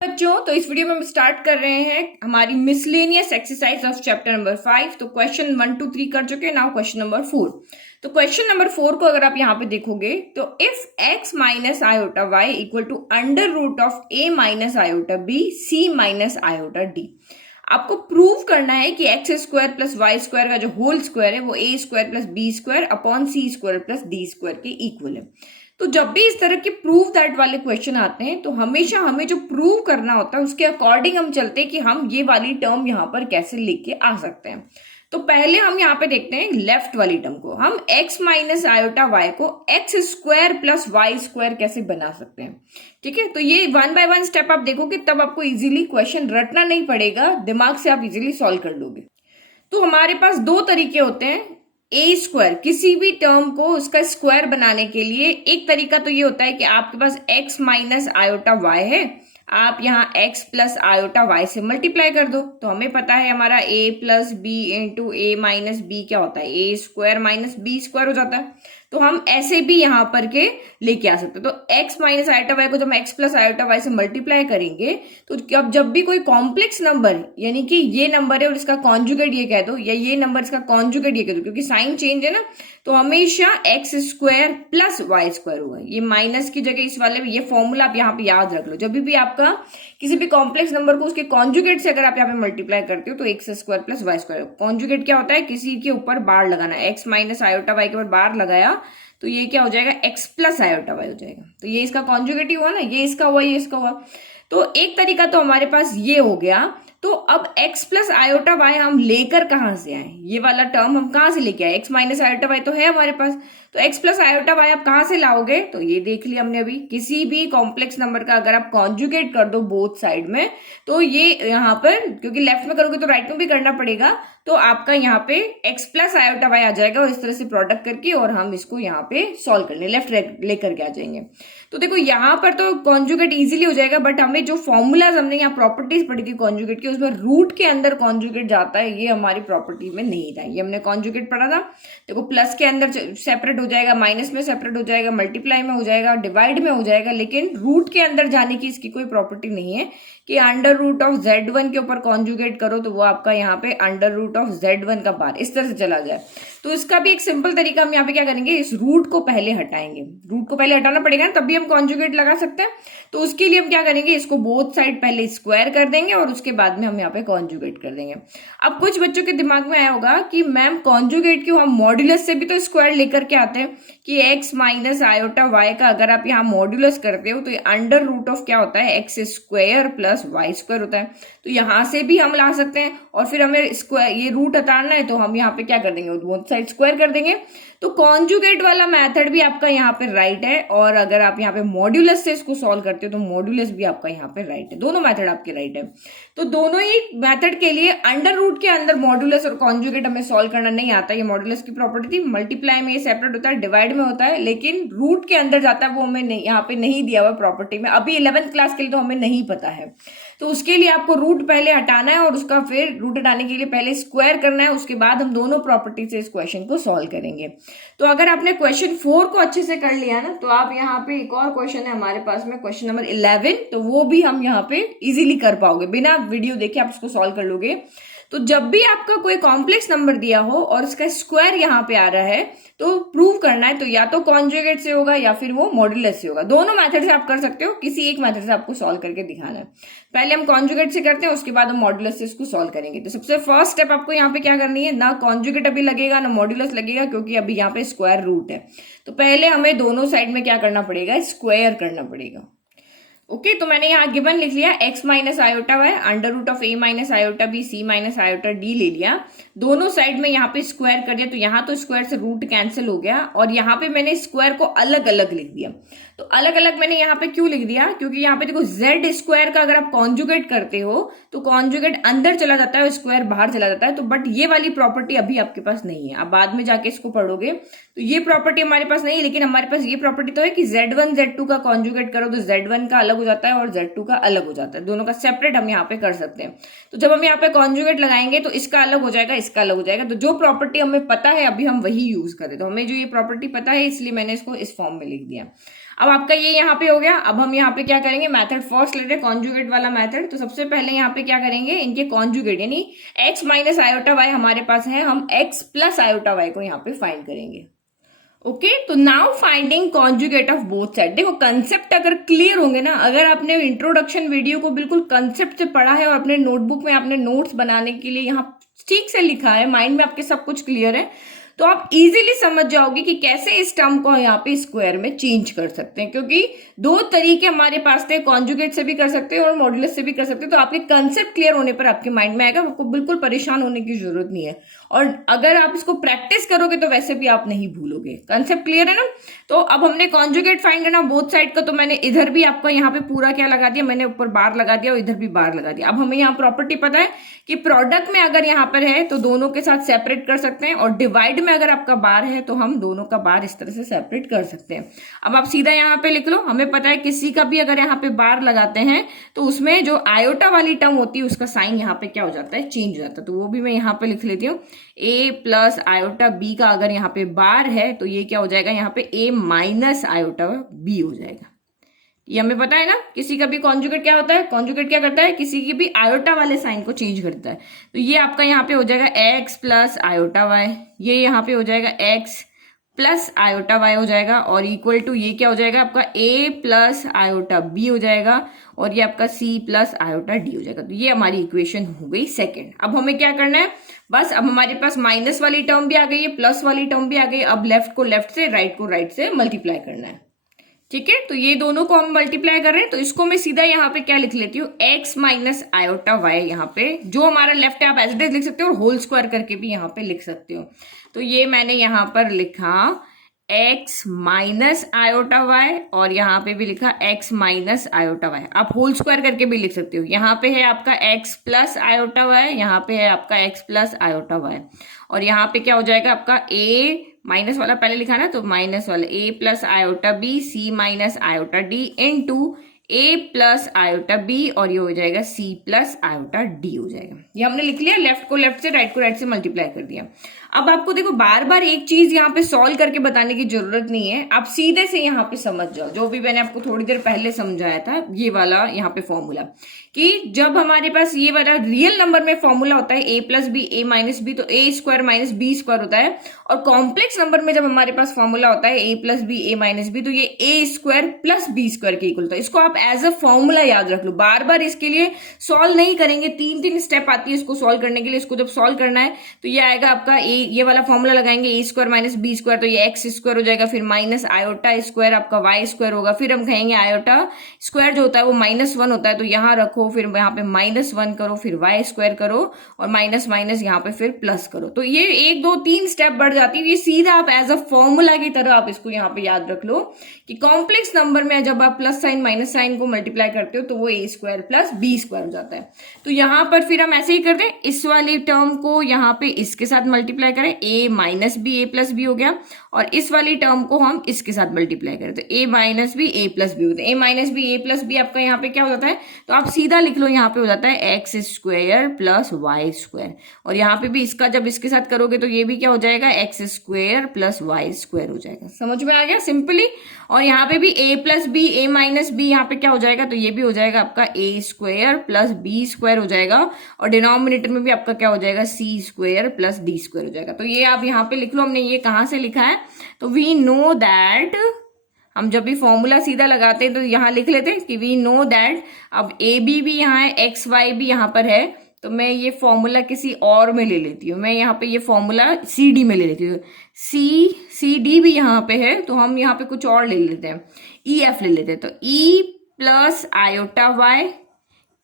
बच्चों, तो इस वीडियो में हम स्टार्ट कर रहे हैं हमारी miscellaneous exercise of chapter number 5। तो क्वेश्चन 1 2 3 कर चुके हैं। Now question number 4। तो क्वेश्चन नंबर 4 को अगर आप यहाँ पे देखोगे तो if x minus iota Y equal to under root of a minus iota B C minus iota D, आपको प्रूव करना है कि x square plus Y square का जो होल स्क्वायर है वो A square plus B square upon C square plus D square के equal है। तो जब भी इस तरह के प्रूव दैट वाले क्वेश्चन आते हैं तो हमेशा हमें जो प्रूव करना होता है उसके अकॉर्डिंग हम चलते हैं कि हम ये वाली टर्म यहाँ पर कैसे लिख के आ सकते हैं। तो पहले हम यहाँ पे देखते हैं लेफ्ट वाली टर्म को। हम x माइनस आयोटा वाई को x square plus Y square कैसे बना सकते हैं। ठीक है, तो ये 1 बाय 1 स्टेप आप देखोगे तब आपको इजीली क्वेश्चन रटना नहीं पड़ेगा, दिमाग से आप इजीली सॉल्व कर लोगे। तो हमारे पास दो तरीके होते हैं ए स्क्वायर, किसी भी टर्म को उसका स्क्वायर बनाने के लिए। एक तरीका तो ये होता है कि आपके पास x माइनस आयोटा वाई है, आप यहाँ x प्लस आयोटा वाई से मल्टीप्लाई कर दो। तो हमें पता है हमारा a plus b into a minus b क्या होता है, a square minus b square हो जाता है। तो हम ऐसे भी यहाँ पर के लेके आ सकते हैं। तो x माइनस आयोटा वाई को जब हम x प्लस आयोटा वाई से मल्टीप्लाई करेंगे तो अब जब भी कोई कॉम्प्लेक्स नंबर, यानी कि ये नंबर है और इसका कॉन्जुगेट ये कह दो, या ये नंबर इसका कॉन्जुगेट ये कह दो, क्योंकि साइन चेंज है ना, तो हमेशा x square plus Y square होगा। ये माइनस की जगह इस वाले में ये फॉर्मूला आप यहाँ पे याद रख लो। जब भी आपका किसी भी कॉम्प्लेक्स नंबर को उसके कॉन्जुगेट से अगर आप यहाँ पे मल्टीप्लाई करते हो तो x square plus Y square. Conjugate क्या होता है, किसी के ऊपर बार लगाना। एक्स माइनस आयोटा वाई के ऊपर बार लगाया तो ये क्या हो जाएगा, एक्स प्लस आयोटा वाई हो जाएगा। तो ये इसका कॉन्जुगेट ही हुआ ना, ये इसका हुआ ये इसका हुआ। तो एक तरीका तो हमारे पास ये हो गया। तो अब x प्लस आयोटा वाई हम लेकर कहां से आए, ये वाला टर्म हम कहां से लेके आए, x माइनस आयोटा वाई तो है हमारे पास। तो x प्लस आयोटा वाई आप कहां से लाओगे, तो ये देख लिया हमने अभी, किसी भी कॉम्प्लेक्स नंबर का अगर आप कॉन्जुगेट कर दो बोथ साइड में तो ये यहाँ पर, क्योंकि लेफ्ट में करोगे तो राइट में भी करना पड़ेगा, तो आपका यहाँ पे x प्लस आयोटा वाई आ जाएगा। और इस तरह से प्रोडक्ट करके और हम इसको यहाँ पे सॉल्व करने लेफ्ट लेकर के आ जाएंगे। तो देखो यहाँ पर तो कॉन्जुगेट इजीली हो जाएगा, बट हमें जो फॉर्मूलाज हमने यहाँ प्रॉपर्टीज पढ़ी थी कॉन्जुगेट की, उसमें रूट के अंदर कॉन्जुगेट जाता है, ये हमारी प्रॉपर्टी में नहीं था। ये हमने कॉन्जुगेट पढ़ा था। देखो प्लस के अंदर सेपरेट हो जाएगा, माइनस में सेपरेट हो जाएगा, मल्टीप्लाई में हो जाएगा, डिवाइड में हो जाएगा, लेकिन रूट के अंदर जाने की इसकी कोई प्रॉपर्टी नहीं है कि अंडर रूट ऑफ z1 के ऊपर कॉन्जुगेट करो तो वो आपका यहाँ पे अंडर रूट ऑफ z1 का बार इस तरह से चला जाए। तो इसका भी एक सिंपल तरीका, हम यहाँ पे क्या करेंगे, इस रूट को पहले हटाएंगे। रूट को पहले हटाना पड़ेगा ना, तभी हम कॉन्जुगेट लगा सकते हैं। तो उसके लिए हम क्या करेंगे, इसको बोथ साइड पहले स्क्वायर कर देंगे और उसके बाद में हम यहाँ पे कॉन्जुगेट कर देंगे। अब कुछ बच्चों के दिमाग में आया होगा कि मैम कॉन्जुगेट क्यों, हम मॉड्यूलस से भी तो स्क्वायर लेकर के आते हैं कि x माइनस आयोटा वाई का अगर आप यहाँ मॉड्यूलस करते हो तो ये अंडर रूट ऑफ क्या होता है, x square plus Y square होता है। तो यहाँ से भी हम ला सकते हैं और फिर हमें स्क्वायर ये रूट हटाना है तो हम यहाँ पे क्या कर देंगे, बोथ साइड स्क्वायर कर देंगे। तो कॉन्जुगेट वाला मेथड भी आपका यहाँ पे राइट है, और अगर आप यहाँ पे मॉड्यूलस से इसको सॉल्व करते हो तो मॉड्यूलस भी आपका यहाँ पे राइट है। दोनों मेथड आपके राइट है। तो दोनों ही मेथड के लिए अंडर रूट के अंदर मॉड्यूलस और कॉन्जुगेट हमें सॉल्व करना नहीं आता। ये मॉड्यूलस की प्रॉपर्टी थी, मल्टीप्लाई में ये सेपरेट होता है, डिवाइड में होता है, लेकिन रूट के अंदर जाता है वो हमें नहीं, यहाँ पे नहीं दिया हुआ प्रॉपर्टी में। अभी 11th क्लास के लिए तो हमें नहीं पता है। तो उसके लिए आपको रूट पहले हटाना है और उसका फिर रूट हटाने के लिए पहले स्क्वायर करना है, उसके बाद हम दोनों प्रॉपर्टी से इस क्वेश्चन को सॉल्व करेंगे। तो अगर आपने क्वेश्चन 4 को अच्छे से कर लिया ना, तो आप यहाँ पे एक और क्वेश्चन है हमारे पास में, क्वेश्चन नंबर 11, तो वो भी हम यहाँ पे इजीली कर पाओगे, बिना वीडियो देखे आप इसको सॉल्व कर लोगे। तो जब भी आपका कोई कॉम्प्लेक्स नंबर दिया हो और इसका स्क्वायर यहाँ पे आ रहा है तो प्रूव करना है, तो या तो कॉन्जुगेट से होगा या फिर वो मॉड्यूलस से होगा। दोनों मेथड से आप कर सकते हो, किसी एक मेथड से आपको सॉल्व करके दिखाना है। पहले हम कॉन्जुगेट से करते हैं, उसके बाद हम मॉड्यूलस से इसको सॉल्व करेंगे। तो सबसे फर्स्ट स्टेप आपको यहाँ पे क्या करनी है, ना कॉन्जुगेट अभी लगेगा ना मॉड्यूलस लगेगा, क्योंकि अभी यहाँ पे स्क्वायर रूट है। तो पहले हमें दोनों साइड में क्या करना पड़ेगा, स्क्वायर करना पड़ेगा। ओके, तो मैंने यहाँ गिवन लिख लिया x minus iota y under root of a minus iota B C minus iota d ले लिया। दोनों साइड में यहाँ पे स्क्वायर कर दिया, तो यहाँ तो स्क्वायर से रूट कैंसिल हो गया और यहाँ पे मैंने स्क्वायर को अलग अलग लिख दिया। तो अलग अलग मैंने यहाँ पे क्यों लिख दिया, क्योंकि यहाँ पे देखो जेड स्क्वायर का अगर आप कॉन्जुगेट करते हो तो कॉन्जुगेट अंदर चला जाता है और स्क्वायर बाहर चला जाता है। तो बट ये वाली प्रॉपर्टी अभी आपके पास नहीं है, आप बाद में जाके इसको पढ़ोगे। तो ये प्रॉपर्टी हमारे पास नहीं है, लेकिन हमारे पास ये प्रॉपर्टी तो है कि z1 z2 का कॉन्जुगेट करो तो z1 का अलग हो जाता है और z2 का अलग हो जाता है, दोनों का सेपरेट हम यहाँ पे कर सकते हैं। तो जब हम यहाँ पे कॉन्जुगेट लगाएंगे तो इसका अलग हो जाएगा, इसका अलग हो जाएगा। तो जो प्रॉपर्टी हमें पता है अभी हम वही यूज करें। तो हमें जो ये प्रॉपर्टी पता है इसलिए मैंने इसको इस फॉर्म में लिख दिया। अब आपका ये यहाँ पे हो गया। अब हम यहाँ पे क्या करेंगे, मेथड फर्स्ट लेते हैं, कॉन्जुगेट वाला मेथड। तो सबसे पहले यहाँ पे क्या करेंगे, इनके कॉन्जुगेट यानी x माइनस आयोटा वाई हमारे पास है, हम x प्लस आयोटा वाई को यहाँ पे फाइंड करेंगे। ओके तो now finding conjugate of both side. देखो कंसेप्ट अगर क्लियर होंगे ना, अगर आपने इंट्रोडक्शन वीडियो को बिल्कुल कंसेप्ट से पढ़ा है और अपने नोटबुक में आपने नोट्स बनाने के लिए यहाँ ठीक से लिखा है, माइंड में आपके सब कुछ क्लियर है, तो आप इजीली समझ जाओगे कि कैसे इस टर्म को यहाँ पे स्क्वायर में चेंज कर सकते हैं, क्योंकि दो तरीके हमारे पास थे, कॉन्जुगेट से भी कर सकते हैं और मॉड्यूलस से भी कर सकते हैं। तो आपके कंसेप्ट क्लियर होने पर आपके माइंड में आएगा, आपको बिल्कुल परेशान होने की जरूरत नहीं है। और अगर आप इसको प्रैक्टिस करोगे तो वैसे भी आप नहीं भूलोगे। कंसेप्ट क्लियर है ना। तो अब हमने कॉन्जुगेट फाइंड करना बोथ साइड का, तो मैंने इधर भी आपका यहाँ पे पूरा क्या लगा दिया, मैंने ऊपर बार लगा दिया और इधर भी बार लगा दिया। अब हमें यहाँ प्रॉपर्टी पता है कि प्रोडक्ट में अगर यहाँ पर है तो दोनों के साथ सेपरेट कर सकते हैं, और डिवाइड में अगर आपका बार है तो हम दोनों का बार इस तरह से सेपरेट कर सकते हैं। अब आप सीधा यहाँ पे लिख लो, हमें पता है किसी का भी अगर यहाँ पे बार लगाते हैं तो उसमें जो आयोटा वाली टर्म होती है उसका साइन यहाँ पे क्या हो जाता है, चेंज हो जाता है। तो वो भी मैं यहाँ पे लिख लेती हूँ, a प्लस आयोटा b का अगर यहाँ पे बार है तो ये क्या हो जाएगा, यहाँ पे a माइनस आयोटा b हो जाएगा। ये हमें पता है ना, किसी का भी कॉन्जुगेट क्या होता है, कॉन्जुगेट क्या करता है, किसी की भी आयोटा वाले साइन को चेंज करता है। तो ये आपका यहाँ पे हो जाएगा x प्लस आयोटा y, ये यहाँ पे हो जाएगा x प्लस आयोटा y हो जाएगा, और इक्वल टू ये क्या हो जाएगा आपका a प्लस आयोटा b हो जाएगा, और ये आपका c प्लस आयोटा d हो जाएगा। तो ये हमारी इक्वेशन हो गई सेकेंड। अब हमें क्या करना है, बस अब हमारे पास माइनस वाली टर्म भी आ गई है, प्लस वाली टर्म भी आ गई। अब लेफ्ट को लेफ्ट से, राइट को राइट से मल्टीप्लाई करना है। ठीक है, तो ये दोनों को हम मल्टीप्लाई कर रहे हैं, तो इसको मैं सीधा यहाँ पे क्या लिख लेती हूँ, x माइनस आयोटा वाई। यहाँ पे जो हमारा लेफ्ट है आप एज इट इज लिख सकते हो और होल स्क्वायर करके भी यहाँ पे लिख सकते हो। तो ये मैंने यहाँ पर लिखा x माइनस आयोटा वाई, और यहाँ पे भी लिखा x माइनस आयोटा वाई। आप होल स्क्वायर करके भी लिख सकते हो। यहाँ पे है आपका x प्लस आयोटा वाई, यहाँ पे है आपका x प्लस आयोटा वाई, और यहाँ पे क्या हो जाएगा आपका a माइनस वाला पहले लिखा ना, तो माइनस वाला a plus iota b c minus iota d into a plus iota b, और ये हो जाएगा c प्लस आयोटा d हो जाएगा। ये हमने लिख लिया, लेफ्ट को लेफ्ट से, राइट को राइट से मल्टीप्लाई कर दिया। अब आपको देखो बार बार एक चीज यहाँ पे सॉल्व करके बताने की जरूरत नहीं है, आप सीधे से यहाँ पे समझ जाओ, जो भी मैंने आपको थोड़ी देर पहले समझाया था, ये वाला यहाँ पे फॉर्मूला, कि जब हमारे पास ये वाला रियल नंबर में फॉर्मूला होता है a plus b a minus b, तो a square minus b square होता है, और कॉम्प्लेक्स नंबर में जब हमारे पास फॉर्मूला होता है a plus b a minus b, तो ये a square plus B square के इक्वल होता है। इसको आप एज अ फॉर्मूला याद रख लो, बार बार इसके लिए सॉल्व नहीं करेंगे, तीन तीन स्टेप आती है इसको सॉल्व करने के लिए। इसको जब सॉल्व करना है तो ये आएगा आपका ये वाला फॉर्मूला लगाएंगे, ए स्क्वायर माइनस बी स्क्वायर, तो ये एक्स स्क्वायर हो जाएगा, फिर माइनस आयोटा स्क्वायर आपका वाई स्क्वायर होगा, फिर हम कहेंगे आयोटा स्क्वायर जो होता है वो -1 होता है, तो यहाँ रखो, फिर यहाँ पे -1 करो, फिर वाई स्क्वायर करो, और माइनस माइनस यहाँ पे फिर प्लस करो। तो ये 1 2 3 स्टेप बढ़ जाती है। ये सीधा आप एज अ फॉर्मूला की तरह आप इसको यहाँ पे याद रख लो कि कॉम्प्लेक्स नंबर में जब आप प्लस साइन माइनस साइन को मल्टीप्लाई करते हो तो वो a square plus B square हो जाता है। तो यहाँ पर फिर हम ऐसे ही कर दें, इस वाली टर्म को यहाँ पे इसके साथ मल्टीप्लाई करें, a minus b a plus b हो गया, और इस वाली टर्म को हम इसके साथ मल्टीप्लाई करें तो a minus b a plus b होता है। a minus b a plus b आपका यहाँ पे क्या हो जाता है, तो आप सीधा लिख लो, यहाँ पे हो जाता है x square plus Y square, और यहाँ पे भी इसका जब इसके साथ करोगे तो ये भी क्या हो जाएगा, x square plus Y square हो जाएगा। समझ में आ गया सिंपली। और यहाँ पे भी a plus b a minus b यहाँ पे क्या हो जाएगा, तो ये भी हो जाएगा आपका a square plus B square हो जाएगा, और डिनोमिनेटर में भी आपका क्या हो जाएगा, c square plus D square हो जाएगा। तो ये आप यहाँ पे लिख लो, हमने ये कहाँ से लिखा है, तो वी नो दैट, हम जब भी फॉर्मूला सीधा लगाते हैं तो यहाँ लिख लेते हैं कि वी नो दैट, अब ए बी भी यहाँ है, एक्स वाई भी यहाँ पर है, तो मैं ये फॉर्मूला किसी और में ले लेती हूँ, मैं यहाँ पे ये फॉर्मूला सी डी में ले लेती हूँ, सी डी भी यहाँ पे है, तो हम यहाँ पे कुछ और ले लेते हैं, ई एफ ले लेते हैं। तो e plus iota y,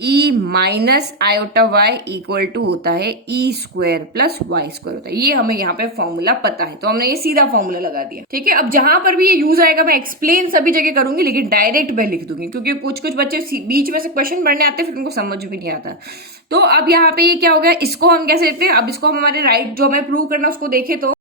e minus iota Y equal to होता है e square plus Y square होता है। ये हमें यहाँ पे फॉर्मूला पता है, तो हमने ये सीधा फॉर्मूला लगा दिया। ठीक है, अब जहां पर भी ये यूज आएगा मैं एक्सप्लेन सभी जगह करूंगी, लेकिन डायरेक्ट मैं लिख दूंगी, क्योंकि कुछ कुछ बच्चे बीच में से क्वेश्चन पढ़ने आते हैं फिर उनको समझ भी नहीं आता। तो अब यहाँ पे ये क्या हो गया, इसको हम कैसे लेते हैं, अब इसको हम हमारे राइट जो हमें प्रूव करना उसको देखे, तो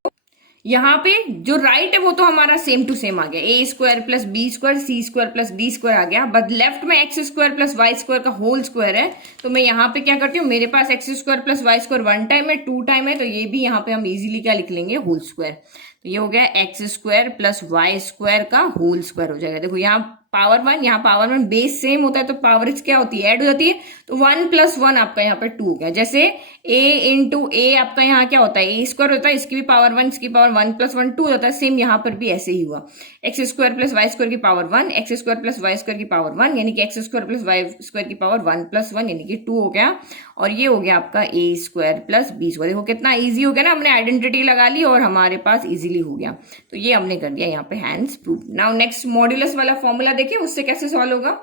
यहाँ पे जो राइट है वो तो हमारा सेम टू सेम आ गया, A square plus B square C square plus D square आ गया, बट लेफ्ट में X square plus Y square का होल स्क्वायर है। तो मैं यहाँ पे क्या करती हूँ, मेरे पास X square plus Y square 1 time है, 2 टाइम है, तो ये भी यहाँ पे हम इजीली क्या लिख लेंगे, होल स्क्वायर। तो ये हो गया x square plus Y square का होल स्क्वायर हो जाएगा। देखो यहाँ पावर 1, यहाँ पावर 1, बेस सेम होता है तो पावर क्या होती है, ऐड हो जाती है। तो 1 + 1 आपका यहाँ पे 2 हो गया। जैसे a इंटू ए आपका यहाँ क्या होता है, ए स्क्वायर होता है, इसकी भी पावर 1, इसकी पावर 1 + 1 2 हो जाता है। सेम यहाँ पर भी ऐसे ही हुआ, X square plus Y square की power 1, X square plus Y square की पावर 1, यानी कि x square plus Y square की पावर 1 + 1 यानी कि 2 हो गया। और ये हो गया आपका ए स्क्वायर प्लस बी स्क्वायर। देखो कितना ईजी हो गया ना, हमने आइडेंटिटी लगा ली और हमारे पास इजीली हो गया। तो ये हमने कर दिया यहाँ पे hands proof. Now next modulus वाला फॉर्मूला देखिए, उससे कैसे सॉल्व होगा।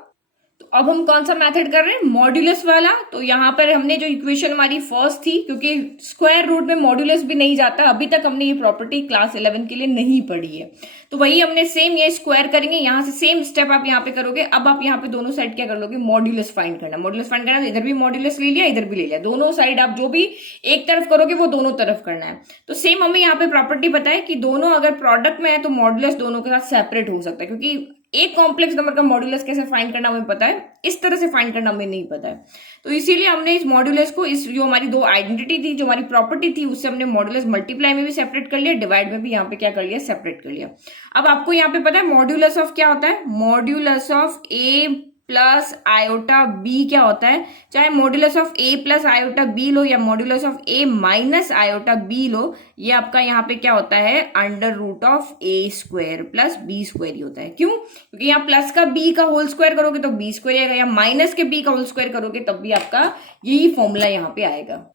तो अब हम कौन सा मेथड कर रहे हैं, मॉड्यूलस वाला। तो यहाँ पर हमने जो इक्वेशन हमारी फर्स्ट थी, क्योंकि स्क्वायर रूट में मॉड्यूलस भी नहीं जाता, अभी तक हमने ये प्रॉपर्टी क्लास 11 के लिए नहीं पढ़ी है, तो वही हमने सेम ये स्क्वायर करेंगे। यहाँ से सेम स्टेप आप यहाँ पे करोगे। अब आप यहाँ पे दोनों साइड क्या कर लोगे, मॉड्यूलस फाइंड करना। मॉड्यूलस फाइंड करना, इधर भी मॉड्यूलस ले लिया, इधर भी ले लिया, दोनों साइड आप जो भी एक तरफ करोगे वो दोनों तरफ करना है। तो सेम हमें यहाँ पे प्रॉपर्टी पता है कि दोनों अगर प्रोडक्ट में है तो मॉड्यूलस दोनों के साथ सेपरेट हो सकता है, क्योंकि एक कॉम्प्लेक्स नंबर का मॉड्यूलस कैसे फाइंड करना हमें पता है, इस तरह से फाइंड करना हमें नहीं पता है। तो इसीलिए हमने इस मॉड्यूलस को, इस जो हमारी दो आइडेंटिटी थी, जो हमारी प्रॉपर्टी थी, उससे हमने मॉड्यूलस मल्टीप्लाई में भी सेपरेट कर लिया, डिवाइड में भी यहाँ पे क्या कर लिया, सेपरेट कर लिया। अब आपको यहाँ पे पता है मॉड्यूलस ऑफ क्या होता है, modulus of A plus iota B क्या होता है। चाहे modulus of A plus iota B लो या modulus of A minus iota B लो, ये आपका यहाँ पे क्या होता है, under root of A square plus B square ही होता है। क्यों, क्योंकि यहाँ प्लस का बी का होल स्क्वायर करोगे तो बी स्क्वायर आएगा, या माइनस के बी का होल स्क्वायर करोगे तब भी आपका यही फॉर्मूला यहाँ पे आएगा।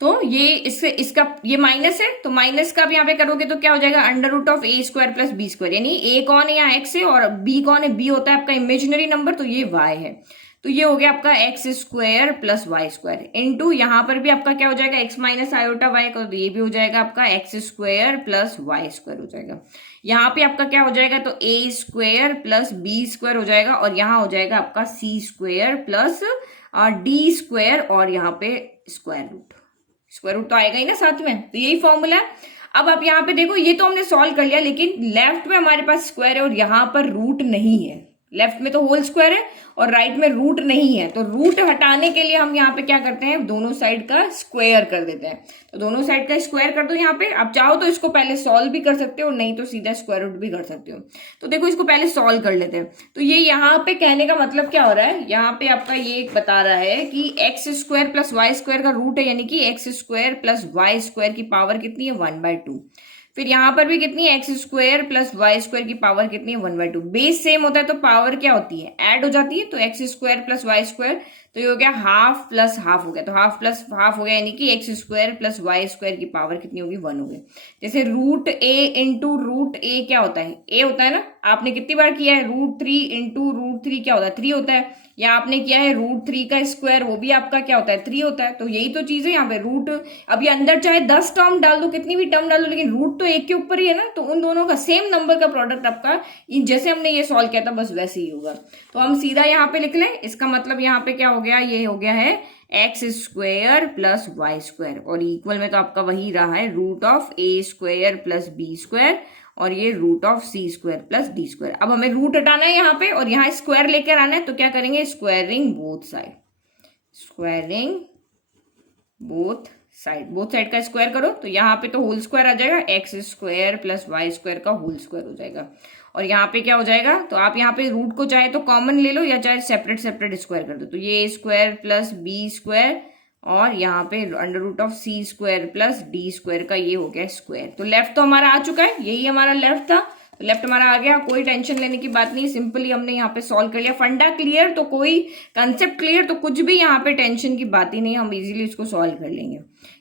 तो ये इससे इसका ये माइनस है, तो माइनस का आप यहाँ पे करोगे तो क्या हो जाएगा, under root of A square plus B square, यानी ए कौन है यहाँ एक्स है और बी कौन है, बी होता है आपका इमेजिनरी नंबर, तो ये वाई है। तो ये हो गया आपका x square plus Y square into यहाँ पर भी आपका क्या हो जाएगा, एक्स माइनस आयोटा वाई का, तो ये भी हो जाएगा आपका x square plus Y square हो जाएगा। यहाँ पे आपका क्या हो जाएगा, तो a square plus B square हो जाएगा, और यहाँ हो जाएगा आपका c square plus D square, और यहाँ पे स्क्वायर रूट तो आएगा ही ना साथ में, तो यही फॉर्मूला है। अब आप यहाँ पे देखो, ये तो हमने सॉल्व कर लिया, लेकिन लेफ्ट में हमारे पास स्क्वायर है और यहाँ पर रूट नहीं है। लेफ्ट में तो होल स्क्वायर है और राइट में रूट नहीं है, तो रूट हटाने के लिए हम यहाँ पे क्या करते हैं, दोनों साइड का स्क्वायर कर देते हैं। तो दोनों साइड का स्क्वायर कर दो यहाँ पे। आप चाहो तो इसको पहले सॉल्व भी कर सकते हो, नहीं तो सीधा स्क्वायर रूट भी कर सकते हो। तो देखो इसको पहले सॉल्व कर लेते हैं। तो ये यहाँ पे कहने का मतलब क्या हो रहा है, यहाँ पे आपका ये बता रहा है कि x square plus Y square का रूट है, यानी कि x square plus Y square की पावर कितनी है, 1/2। फिर यहाँ पर भी कितनी है, x square plus Y square की पावर कितनी है, 1/2। बेस सेम होता है तो पावर क्या होती है, ऐड हो जाती है। तो x square plus Y square, तो ये हो गया हाफ प्लस हाफ हो गया, तो हाफ प्लस हाफ हो गया, यानी कि x square plus Y square की पावर कितनी होगी, 1 हो गई। जैसे root a into root a क्या होता है, ए होता है ना, आपने कितनी बार किया है, √3 इंटू √3 क्या होता है, 3 होता है। या आपने किया है √3 का स्क्वायर, वो भी आपका क्या होता है, 3 होता है। तो यही तो चीज है यहाँ पे, रूट अभी अंदर चाहे 10 टर्म डाल दो, कितनी भी टर्म डाल दो, लेकिन रूट तो एक के ऊपर ही है ना, तो उन दोनों का सेम नंबर का प्रोडक्ट आपका जैसे हमने ये सॉल्व किया था बस वैसे ही होगा। तो हम सीधा यहाँ पे लिख लें, इसका मतलब यहाँ पे क्या हो गया, ये हो गया है x square plus Y square, और इक्वल में तो आपका वही रहा है root of A square plus B square, और ये root of c square plus D square. अब हमें रूट हटाना है यहाँ पे और यहाँ स्क्वायर लेकर आना है, तो क्या करेंगे, squaring both side, squaring both side का स्क्वायर करो, तो यहाँ पे तो होल स्क्वायर आ जाएगा, x square plus Y square का होल स्क्वायर हो जाएगा। और यहाँ पे क्या हो जाएगा, तो आप यहाँ पे रूट को चाहे तो कॉमन ले लो या चाहे सेपरेट सेपरेट स्क्वायर कर दो, तो ये स्क्वायर प्लस बी स्क्वायर, और यहाँ पे under root of c square plus D square का ये हो गया स्क्वायर। तो लेफ्ट तो हमारा आ चुका है, यही हमारा लेफ्ट था, तो लेफ्ट हमारा आ गया, कोई टेंशन लेने की बात नहीं, सिंपली हमने यहाँ पे सॉल्व कर लिया। फंडा क्लियर तो कोई कंसेप्ट क्लियर तो कुछ भी यहाँ पे टेंशन की बात ही नहीं, हम इजीली इसको सॉल्व कर लेंगे।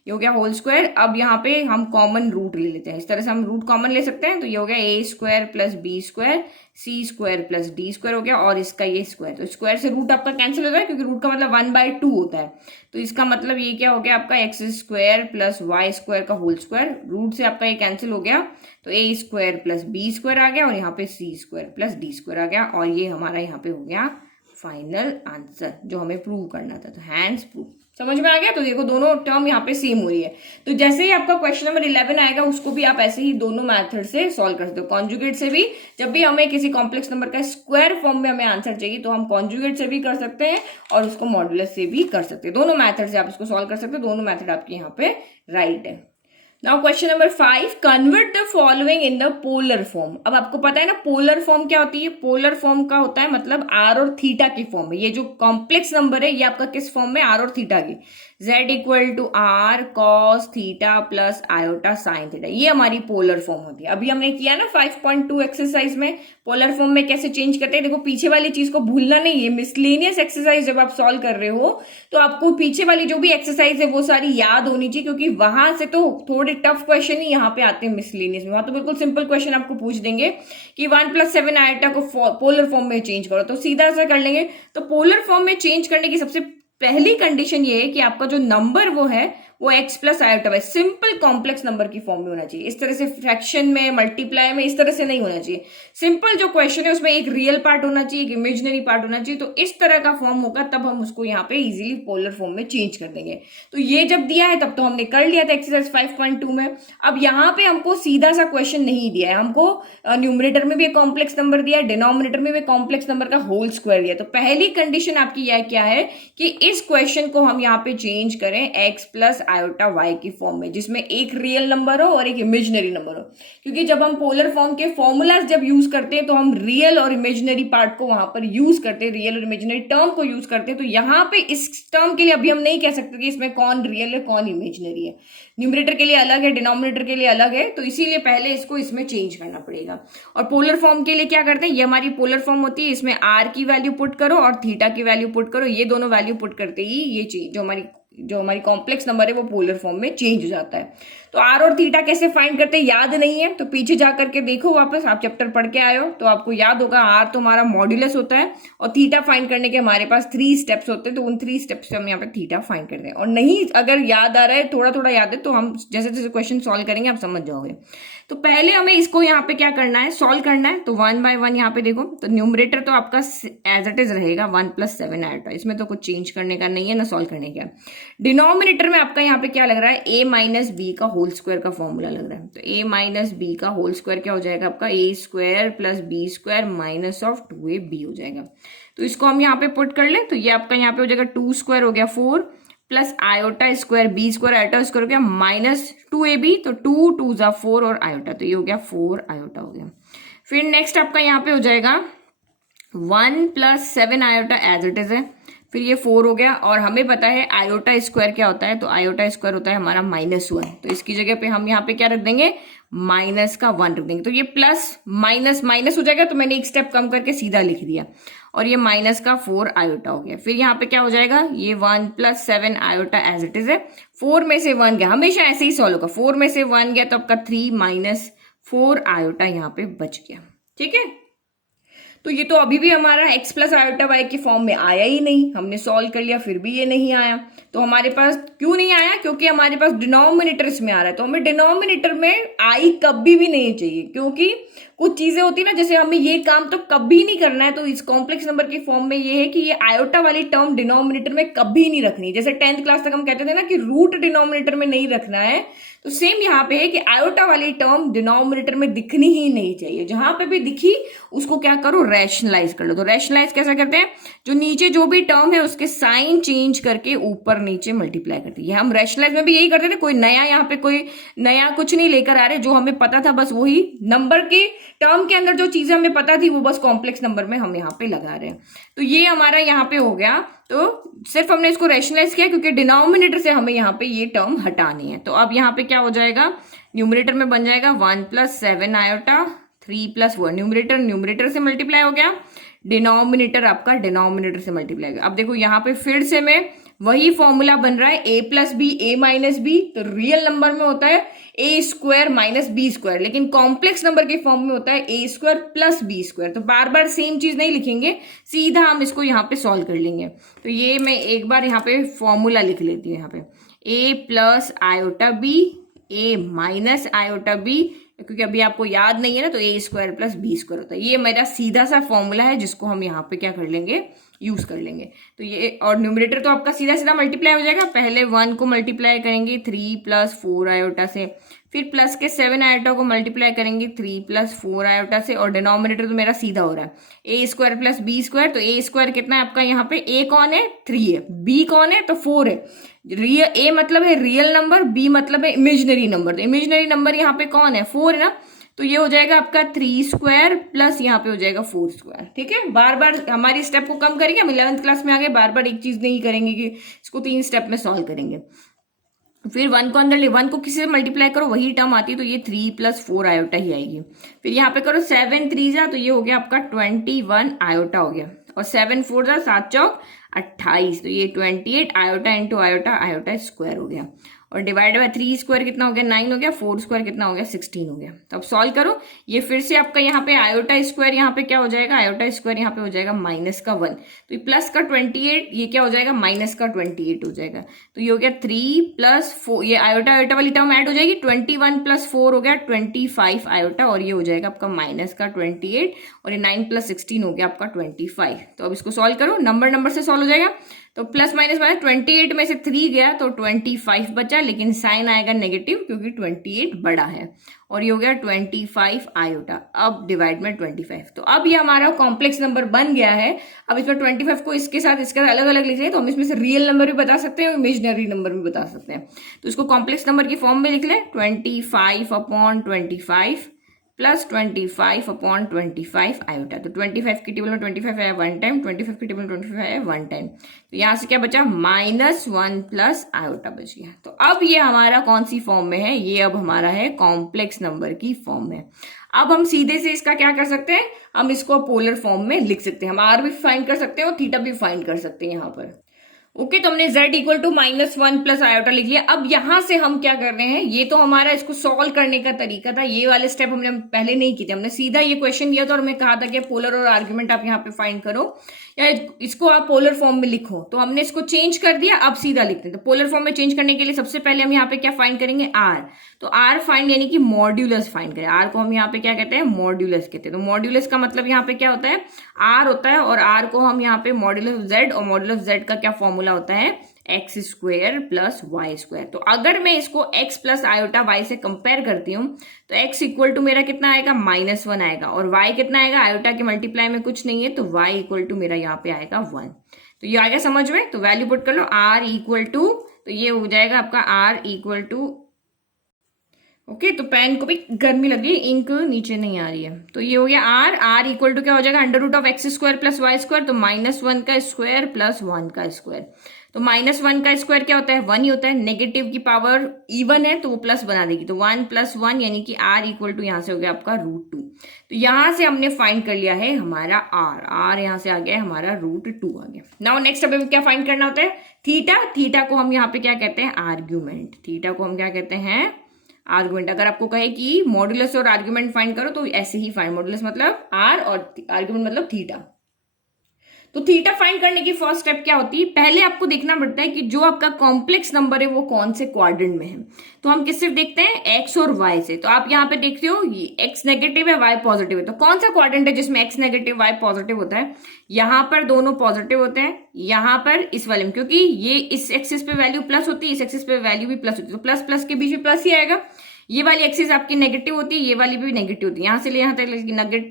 ये हो गया होल स्क्वायर। अब यहाँ पे हम कॉमन रूट ले लेते हैं, इस तरह से हम रूट कॉमन ले सकते हैं, तो ये हो गया A square plus B square C square plus D square हो गया, और इसका ये स्क्वायर, तो स्क्वायर से रूट आपका कैंसिल हो जाए, क्योंकि रूट का मतलब 1/2 होता है। तो इसका मतलब ये क्या हो गया आपका, x square plus Y square का होल स्क्वायर, रूट से आपका ये कैंसिल हो गया, तो a square plus B square आ गया, और यहाँ पे c square plus D square आ गया, और ये हमारा यहाँ पे हो गया फाइनल आंसर जो हमें प्रूव करना था। तो हैंड्स प्रूव समझ में आ गया। तो देखो दोनों टर्म यहाँ पे सेम हो रही है, तो जैसे ही आपका क्वेश्चन नंबर 11 आएगा उसको भी आप ऐसे ही दोनों मेथड से सॉल्व कर सकते हो। कॉन्जुगेट से भी, जब भी हमें किसी कॉम्प्लेक्स नंबर का स्क्वायर फॉर्म में हमें आंसर चाहिए तो हम कॉन्जुगेट से भी कर सकते हैं और उसको मॉडुलस से भी कर सकते हैं। दोनों मेथड से आप इसको सॉल्व कर सकते हो, दोनों मेथड आपके यहाँ पे राइट है। Now question number 5, convert the following in the polar form. अब आपको पता है ना पोलर फॉर्म क्या होती है, पोलर फॉर्म का होता है मतलब आर और थीटा की फॉर्म में। ये जो कॉम्प्लेक्स नंबर है ये आपका किस फॉर्म में, आर और थीटा की, z equal to r cos theta plus iota sine theta, ये हमारी पोलर फॉर्म होती है। अभी हमने किया ना 5.2 एक्सरसाइज में पोलर फॉर्म में कैसे चेंज करते हैं। देखो पीछे वाली चीज को भूलना नहीं है, मिसलेनियस एक्सरसाइज जब आप सॉल्व कर रहे हो तो आपको पीछे वाली जो भी एक्सरसाइज है वो सारी याद होनी चाहिए, क्योंकि वहां से तो थोड़े टफ क्वेश्चन ही यहाँ पे आते हैं मिसलेनियस में। वहां तो बिल्कुल सिंपल क्वेश्चन आपको पूछ देंगे कि 1+7 आयोटा को पोलर फॉर्म में चेंज करो, तो सीधा सा कर लेंगे। तो पोलर फॉर्म में चेंज करने की सबसे पहली कंडीशन ये है कि आपका जो नंबर वो है वो x plus iota bye simple complex number की फॉर्म में होना चाहिए। इस तरह से फ्रैक्शन में, मल्टीप्लाई में, इस तरह से नहीं होना चाहिए। सिंपल जो क्वेश्चन है उसमें एक रियल पार्ट होना चाहिए, एक इमेजिनरी पार्ट होना चाहिए। तो इस तरह का फॉर्म होगा तब हम उसको यहाँ पे इजीली पोलर फॉर्म में चेंज कर देंगे। तो ये जब दिया है तब तो हमने कर लिया था एक्सरसाइज 5.2 में। अब यहाँ पे हमको सीधा सा क्वेश्चन नहीं दिया है, हमको न्यूमरेटर में भी एक कॉम्प्लेक्स नंबर दिया है, डिनोमिनेटर में भी कॉम्प्लेक्स नंबर का होल स्क्वायर दिया। तो पहली कंडीशन आपकी यह क्या है कि इस क्वेश्चन को हम यहाँ पे चेंज करें x प्लस आयोटा y की फॉर्म में, जिसमें एक रियल नंबर हो और एक इमेजिनरी नंबर हो। क्योंकि जब हम पोलर फॉर्म के फॉर्मूलाज जब यूज करते हैं तो हम रियल और इमेजिनरी पार्ट को वहां पर यूज करते हैं, रियल और इमेजिनरी टर्म को यूज करते हैं। तो यहाँ पे इस टर्म के लिए अभी हम नहीं कह सकते कि इसमें कौन रियल है कौन इमेजिनरी है। न्यूमरेटर के लिए अलग है, डिनोमिनेटर के लिए अलग है, तो इसीलिए पहले इसको इसमें चेंज करना पड़ेगा। और पोलर फॉर्म के लिए क्या करते हैं, ये हमारी पोलर फॉर्म होती है, इसमें आर की वैल्यू पुट करो और थीटा की वैल्यू पुट करो। ये दोनों वैल्यू पुट करते ही ये चीज जो हमारी कॉम्प्लेक्स नंबर है वो पोलर फॉर्म में चेंज हो जाता है। तो आर और थीटा कैसे फाइंड करते हैं याद नहीं है तो पीछे जा करके देखो वापस, आप चैप्टर पढ़ के आए हो तो आपको याद होगा। आर तो हमारा मॉड्यूलस होता है और थीटा फाइंड करने के हमारे पास 3 स्टेप्स होते हैं, तो उन 3 स्टेप्स से हम यहाँ पे थीटा फाइंड करते हैं। और नहीं अगर याद आ रहा है, थोड़ा थोड़ा याद है, तो हम जैसे जैसे क्वेश्चन सॉल्व करेंगे आप समझ जाओगे। तो पहले हमें इसको यहाँ पे क्या करना है, सॉल्व करना है। तो 1 बाय 1 यहाँ पे देखो, तो न्यूमरेटर तो आपका एज इट इज रहेगा 1+7 आयोटा, इसमें तो कुछ चेंज करने का नहीं है ना सॉल्व करने का। डिनोमिनेटर में आपका यहाँ पे क्या लग रहा है, a माइनस बी का होल स्क्वायर का फॉर्मूला लग रहा है। तो a माइनस बी का होल स्क्वायर क्या हो जाएगा आपका, a square plus B square minus of 2ab हो जाएगा। तो इसको हम यहाँ पे पुट कर ले, तो ये आपका यहाँ पे हो जाएगा 2 स्क्वायर हो गया 4 plus iota square b square iota square हो गया माइनस 2ab, तो 2 2 जा 4 और आयोटा, तो ये हो गया 4 आयोटा हो गया। फिर नेक्स्ट आपका यहाँ पे हो जाएगा 1+7 आयोटा एज इट इज है, फिर ये 4 हो गया। और हमें पता है आयोटा स्क्वायर क्या होता है, तो आयोटा स्क्वायर होता है हमारा -1, तो इसकी जगह पे हम यहाँ पे क्या रख देंगे, माइनस का 1 रख देंगे। तो ये प्लस माइनस माइनस हो जाएगा, तो मैंने एक स्टेप कम करके सीधा लिख दिया, और ये माइनस का 4 आयोटा हो गया। फिर यहाँ पे क्या हो जाएगा, ये 1+7 आयोटा एज इट इज है, 4 में से 1 गया, हमेशा ऐसे ही सॉल्व होगा, 4 में से 1 गया तो आपका 3 माइनस 4 आयोटा यहाँ पे बच गया। ठीक है, तो ये तो अभी भी हमारा x प्लस आयोटा y की फॉर्म में आया ही नहीं, हमने सॉल्व कर लिया फिर भी ये नहीं आया। तो हमारे पास क्यों नहीं आया, क्योंकि हमारे पास डिनोमिनेटर इसमें आ रहा है। तो हमें डिनोमिनेटर में आई कभी भी नहीं चाहिए, क्योंकि कुछ चीजें होती है ना, जैसे हमें ये काम तो कभी नहीं करना है। तो इस कॉम्प्लेक्स नंबर की फॉर्म में ये है कि ये आयोटा वाली टर्म डिनोमिनेटर में कभी नहीं रखनी। जैसे 10th क्लास तक हम कहते थे ना कि रूट डिनोमिनेटर में नहीं रखना है, तो सेम यहाँ पे है कि आयोटा वाली टर्म डिनोमिनेटर में दिखनी ही नहीं चाहिए। जहां पे भी दिखी उसको क्या करो, रैशनलाइज कर लो। तो रैशनलाइज कैसे करते हैं, जो नीचे जो भी टर्म है उसके साइन चेंज करके ऊपर नीचे मल्टीप्लाई करते हैं। हम रैशनलाइज में भी यही करते थे, कोई नया यहाँ पे कोई नया कुछ नहीं लेकर आ रहे, जो हमें पता था बस वही नंबर के टर्म के अंदर जो चीजें हमें पता थी वो बस कॉम्प्लेक्स नंबर में हम यहाँ पे लगा रहे हैं। तो ये हमारा यहाँ पे हो गया, तो सिर्फ हमने इसको रैशनलाइज किया क्योंकि डिनोमिनेटर से हमें यहाँ पे ये टर्म हटानी है। तो अब यहाँ पे क्या हो जाएगा, न्यूमरेटर में बन जाएगा 1+7 आयोटा 3+1, न्यूमरेटर से मल्टीप्लाई हो गया, डिनोमिनेटर आपका डिनोमिनेटर से मल्टीप्लाई हो गया। अब देखो यहाँ पे फिर से मैं वही फॉर्मूला बन रहा है, a plus b a minus b, तो रियल नंबर में होता है a square minus b square, लेकिन कॉम्प्लेक्स नंबर के फॉर्म में होता है a square plus B square. तो बार बार सेम चीज नहीं लिखेंगे, सीधा हम इसको यहाँ पे सॉल्व कर लेंगे। तो ये मैं एक बार यहाँ पे फॉर्मूला लिख लेती हूँ, यहाँ पे a plus iota b a minus iota b, क्योंकि अभी आपको याद नहीं है ना, तो a square plus B square होता है। ये मेरा सीधा सा फॉर्मूला है जिसको हम यहाँ पे क्या कर लेंगे, यूज कर लेंगे। तो ये और न्यूमरेटर तो आपका सीधा सीधा मल्टीप्लाई हो जाएगा। पहले 1 को मल्टीप्लाई करेंगे 3 + 4 आयोटा से, फिर प्लस के 7 आयोटा को मल्टीप्लाई करेंगे 3 + 4 आयोटा से, और डिनोमिनेटर तो मेरा सीधा हो रहा है a² + b²। तो a² कितना है आपका यहाँ पे, a कौन है 3 है, b कौन है तो 4 है। रियल a मतलब है रियल नंबर, b मतलब है इमेजिनरी नंबर। तो इमेजिनरी नंबर यहाँ पे कौन है 4 है ना, तो ये हो जाएगा आपका 3² प्लस यहाँ पे हो जाएगा 4²। ठीक है, बार बार हमारी स्टेप को कम करेंगे। हम 11th क्लास में आ गए, बार बार एक चीज नहीं करेंगे कि इसको 3 स्टेप में सॉल्व करेंगे। फिर 1 को अंदर ले, 1 को किसी से मल्टीप्लाई करो वही टर्म आती है, तो ये 3 + 4 आयोटा ही आएगी। फिर यहाँ पे करो 7 3 जा, तो ये हो गया आपका 21 आयोटा हो गया, और 7 4 जा 7 चौक 28, तो ये 28 iota into iota, iota square हो गया। और डिवाइड बाय 3² कितना हो गया 9 हो गया, 4² कितना हो गया 16 हो गया। तो अब सॉल्व करो, ये फिर से आपका यहाँ पे आयोटा स्क्वायर यहाँ पे क्या हो जाएगा, आयोटा स्क्वायर यहाँ पे हो जाएगा -1, तो प्लस का 28 ये क्या हो जाएगा माइनस का 28 हो जाएगा। तो ये हो गया 3 + 4, ये आयोटा आयोटा वाली टर्म ऐड हो जाएगी, 21 + 4 हो गया 25 आयोटा, और ये हो जाएगा आपका माइनस का 28, और ये 9 + 16 हो गया आपका 25। तो अब इसको सॉल्व करो, नंबर से सॉल्व हो जाएगा। तो प्लस माइनस 28 में से 3 गया तो 25 बचा, लेकिन साइन आएगा नेगेटिव क्योंकि 28 बड़ा है, और ये हो गया 25 आयोटा। अब डिवाइड में 25, तो अब ये हमारा कॉम्प्लेक्स नंबर बन गया है। अब इसमें 25 को इसके साथ अलग अलग लिख लें, तो हम इसमें से रियल नंबर भी बता सकते हैं और इमेजिनरी नंबर भी बता सकते हैं। तो इसको कॉम्प्लेक्स नंबर की फॉर्म में लिख लें, 25/25 प्लस 25/25 आयोटा। तो 25 की टेबल में 25 है 1 टाइम, 25 की टेबल में 25 है 1 टाइम, तो यहां से क्या बचा -1 प्लस आयोटा बच गया। तो अब ये हमारा कौन सी फॉर्म में है, ये अब हमारा है कॉम्प्लेक्स नंबर की फॉर्म में। अब हम सीधे से इसका क्या कर सकते हैं, हम इसको पोलर फॉर्म में लिख सकते हैं। हम आर भी फाइंड कर सकते हैं और थीटा भी फाइंड कर सकते हैं यहाँ पर। ओके, तो हमने z = -1 प्लस आयोटा लिख लिया। अब यहां से हम क्या कर रहे हैं, ये तो हमारा इसको सॉल्व करने का तरीका था, ये वाले स्टेप हमने पहले नहीं किए थे। हमने सीधा ये क्वेश्चन दिया था और मैं कहा था कि पोलर और आर्ग्यूमेंट आप यहाँ पे फाइंड करो या इसको आप पोलर फॉर्म में लिखो। तो हमने इसको चेंज कर दिया, अब सीधा लिखते हैं। तो पोलर फॉर्म में चेंज करने के लिए सबसे पहले हम यहाँ पे क्या फाइंड करेंगे, आर। तो आर फाइंड यानी कि मॉड्यूलस फाइंड करें। आर को हम यहाँ पे क्या कहते हैं, मॉड्यूलस कहते हैं। तो मॉड्यूलस का मतलब यहाँ पे क्या होता है, आर होता है, और आर को हम यहाँ पे मॉड्यूलस z, और मॉड्यूलस z का क्या फॉर्मूला होता है, x² + y²। तो अगर मैं इसको x + आयोटा y से कंपेयर करती हूँ तो x इक्वल टू मेरा कितना आएगा -1 आएगा, और y कितना आएगा, आयोटा के मल्टीप्लाई में कुछ नहीं है, तो y इक्वल टू मेरा यहाँ पे आएगा 1। तो ये आ गया समझ में, तो वैल्यू पुट कर लो, r इक्वल टू, तो ये हो जाएगा आपका r इक्वल टू, ओके, तो पेन को भी गर्मी लग रही है, इंक नीचे नहीं आ रही है। तो ये हो गया r इक्वल टू क्या हो जाएगा, √(x² + y²), तो -1 का स्क्वायर प्लस 1 का स्क्वायर। तो -1 का स्क्वायर क्या होता है, 1 ही होता है। नेगेटिव की पावर इवन है तो वो प्लस बना देगी, तो 1 + 1 यानी कि r इक्वल टू यहाँ से हो गया आपका √2। तो यहां से हमने फाइंड कर लिया है हमारा r यहाँ से आ गया है हमारा √2 आ गया। नाउ नेक्स्ट अब क्या फाइंड करना होता है, थीटा को हम यहाँ पे क्या कहते हैं, आर्ग्यूमेंट। थीटा को हम क्या कहते हैं, आर्गुमेंट। अगर आपको कहे कि मॉड्यूलस और आर्गुमेंट फाइंड करो तो ऐसे ही फाइंड, मॉड्यूलस मतलब r और आर्गुमेंट मतलब थीटा। तो थीटा फाइंड करने की फर्स्ट स्टेप क्या होती है, पहले आपको देखना पड़ता है कि जो आपका कॉम्प्लेक्स नंबर है वो कौन से क्वाड्रेंट में है। तो हम किससे देखते हैं, x और y से। तो आप यहाँ पे देखते हो ये x नेगेटिव है y पॉजिटिव है, तो कौन सा क्वाड्रेंट है जिसमें x नेगेटिव y पॉजिटिव होता है, यहाँ पर दोनों पॉजिटिव होते हैं, यहाँ पर इस वाले में, क्योंकि ये इस एक्सिस पे वैल्यू प्लस होती है, इस एक्सिस पे वैल्यू भी प्लस होती है, तो प्लस प्लस के बीच में प्लस ही आएगा। ये वाली एक्सिस आपकी नेगेटिव होती है, ये वाली भी नेगेटिव होती है, यहाँ से ले यहाँ तक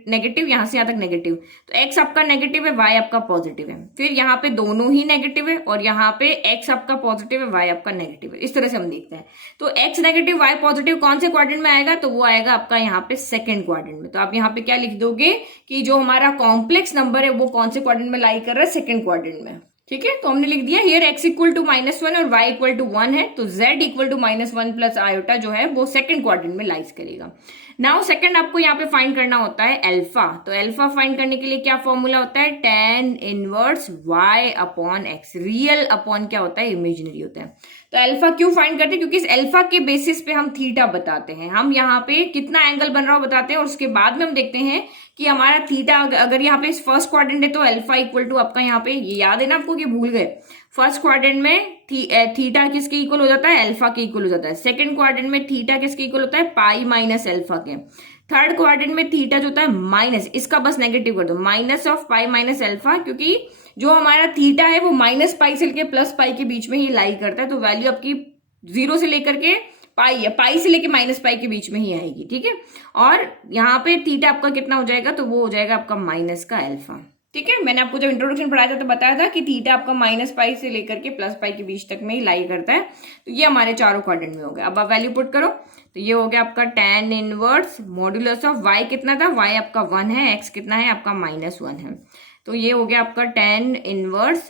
नेगेटिव, यहाँ से यहाँ तक नेगेटिव। तो x आपका नेगेटिव है, y आपका पॉजिटिव है। फिर यहाँ पे दोनों ही नेगेटिव है, और यहाँ पे x आपका पॉजिटिव है, y आपका नेगेटिव है। इस तरह से हम देखते हैं। तो x नेगेटिव y पॉजिटिव कौन से क्वाड्रेंट में आएगा, तो वो आएगा आपका यहाँ पे सेकंड क्वाड्रेंट में। तो आप यहाँ पे क्या लिख दोगे कि जो हमारा कॉम्प्लेक्स नंबर है वो कौन से क्वाड्रेंट में लाई कर रहा है, सेकंड क्वाड्रेंट में। ठीक है, तो हमने लिख दिया हियर x इक्वल टू -1 और y इक्वल टू 1 है, तो z equal to -1 plus iota जो है वो सेकंड क्वाड्रेंट में लाइज करेगा। नाउ सेकंड आपको यहाँ पे फाइंड करना होता है अल्फा। तो अल्फा फाइंड करने के लिए क्या फॉर्मूला होता है, tan inverse y upon x। Real upon क्या होता है, इमेजिनरी होता है। तो अल्फा क्यों फाइंड करते हैं, क्योंकि इस अल्फा के बेसिस पे हम थीटा बताते हैं। हम यहाँ पे कितना एंगल बन रहा हो बताते हैं, और उसके बाद में हम देखते हैं कि हमारा थीटा अगर यहाँ पे फर्स्ट क्वाड्रेंट है तो अल्फा इक्वल टू आपका यहाँ पे, ये याद है ना आपको कि भूल गए, फर्स्ट क्वाड्रेंट में थीटा किसके इक्वल हो जाता है, अल्फा के इक्वल हो जाता है। सेकंड क्वाड्रेंट में थीटा किसके इक्वल होता है, पाई माइनस अल्फा के। थर्ड क्वाड्रेंट में थीटा जो होता है माइनस, इसका बस नेगेटिव कर दो, minus of pi minus alpha, क्योंकि जो हमारा थीटा है वो माइनस पाई से लेकर प्लस पाई के बीच में ही लाई करता है, तो वैल्यू आपकी 0 से लेकर के पाई है, पाई से लेके माइनस पाई के बीच में ही आएगी, ठीक है। और यहाँ पे थीटा आपका कितना हो जाएगा, तो वो हो जाएगा आपका माइनस का अल्फा, ठीक है। मैंने आपको जब इंट्रोडक्शन पढ़ाया था तो बताया था कि थीटा आपका माइनस पाई से लेकर के प्लस पाई के बीच तक में ही लाई करता है। तो ये हमारे चारों क्वाड्रेंट में हो गया। अब आप वैल्यू पुट करो, तो ये हो गया आपका tan inverse modulus of y कितना था, y आपका 1 है, x कितना है आपका -1 है, तो ये हो गया आपका tan इनवर्स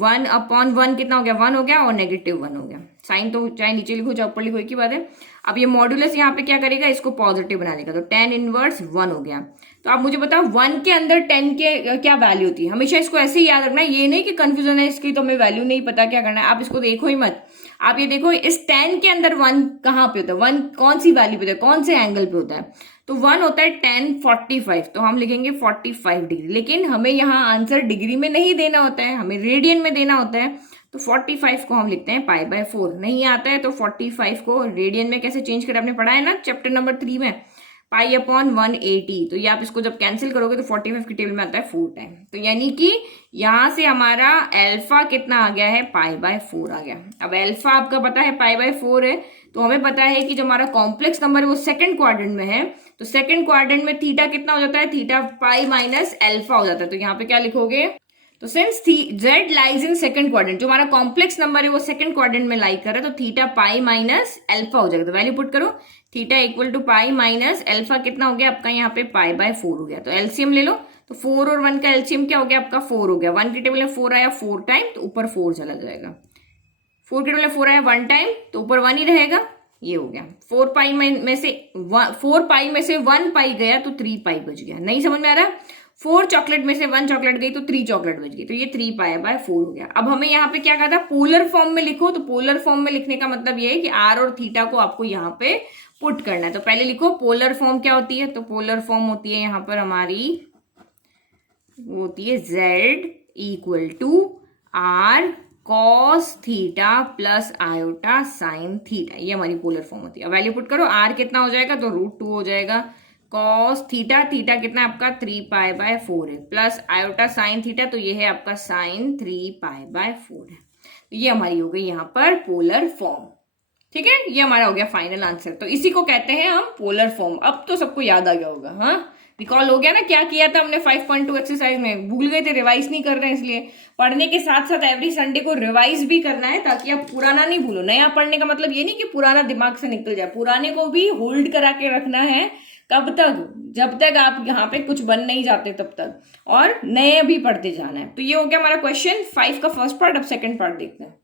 1/1 कितना हो गया, 1 हो गया, और -1 हो गया। साइन तो चाहे नीचे लिखो चाहे ऊपर लिखो, एक ही बात है। अब ये मॉड्यूलस यहाँ पे क्या करेगा, इसको पॉजिटिव बना देगा, तो tan इनवर्स 1 हो गया। तो आप मुझे बताओ 1 के अंदर 10 के क्या वैल्यू होती है, हमेशा इसको ऐसे ही याद रखना है, ये नहीं कि कंफ्यूजन है इसकी तो हमें वैल्यू नहीं पता क्या करना है, आप इसको देखो ही मत। आप ये देखो इस 10 के अंदर 1 कहाँ पे होता है, 1 कौन सी वैल्यू पे होता है, कौन से एंगल पे होता है, तो 1 होता है tan 45, तो हम लिखेंगे 45 डिग्री। लेकिन हमें यहाँ आंसर डिग्री में नहीं देना होता है, हमें रेडियन में देना होता है, तो 45 को हम लिखते हैं π/4। नहीं आता है तो 45 को रेडियन में कैसे चेंज करें, आपने पढ़ा है ना चैप्टर नंबर 3 में, π/180। तो ये आप इसको जब कैंसिल करोगे तो 45 की टेबल में आता है 4 टाइम, तो यानी कि यहां से हमारा अल्फा कितना आ गया है, π/4 आ गया। अब अल्फा आपका पता है π/4 है, तो हमें पता है कि जो हमारा कॉम्प्लेक्स नंबर है वो सेकंड क्वाड्रेंट में है, तो सेकंड क्वाड्रेंट में थीटा कितना हो जाता है, थीटा पाई माइनस अल्फा हो जाता है। तो यहाँ पे क्या लिखोगे, तो since z lies in second quadrant, जो हमारा कॉम्प्लेक्स नंबर है वो सेकंड क्वाड्रेंट में लाई कर रहा है, तो थीटा पाई माइनस अल्फा हो जाएगा। तो वैल्यू पुट करो, theta equal to pi minus alpha कितना हो गया आपका यहाँ पे π/4 हो गया। तो एलसीएम ले लो, तो 4 और 1 का एलसीएम क्या हो गया आपका 4 हो गया। 1 की टेबल में 4 आया 4 टाइम, तो ऊपर 4 चला जाएगा। 4 की टेबल में 4 आया 1 टाइम, तो ऊपर 1 ही रहेगा, ये हो गया। 4 पाई में से 1 पाई गया तो 3 पाई बच गया। नहीं समझ में आ रहा, 4 चॉकलेट में से 1 चॉकलेट गई तो 3 चॉकलेट बच गई, तो ये 3 π/4 हो गया। अब हमें यहाँ पे क्या कहा था, पोलर फॉर्म में लिखो, तो पोलर फॉर्म में लिखने का मतलब ये है कि r और थीटा को आपको यहाँ पे पुट करना है। तो पहले लिखो पोलर फॉर्म क्या होती है, तो पोलर फॉर्म होती है यहाँ पर हमारी, वो होती है z equal to r cos theta plus iota sine theta, ये हमारी पोलर फॉर्म होती है। अब वैल्यू पुट करो, r कितना हो जाएगा, तो √2 हो जाएगा, कॉस थीटा, थीटा कितना आपका 3 π/4 है, प्लस आयोटा साइन थीटा, तो ये है आपका साइन 3 π/4 है। तो ये हमारी हो गई यहाँ पर पोलर फॉर्म, ठीक है। ये हमारा हो गया फाइनल आंसर। तो इसी को कहते हैं हम पोलर फॉर्म। अब तो सबको याद आ गया होगा, हाँ रिकॉल हो गया ना क्या किया था हमने 5.2 एक्सरसाइज में, भूल गए थे, रिवाइज नहीं कर रहे हैं, इसलिए पढ़ने के साथ साथ एवरी संडे को रिवाइज भी करना है, ताकि आप पुराना नहीं भूलो। नया पढ़ने का मतलब ये नहीं कि पुराना दिमाग से निकल जाए, पुराने को भी होल्ड करा के रखना है। कब तक, जब तक आप यहाँ पे कुछ बन नहीं जाते तब तक, और नए भी पढ़ते जाना है। तो ये हो गया हमारा क्वेश्चन 5 का फर्स्ट पार्ट। अब सेकंड पार्ट देखते हैं।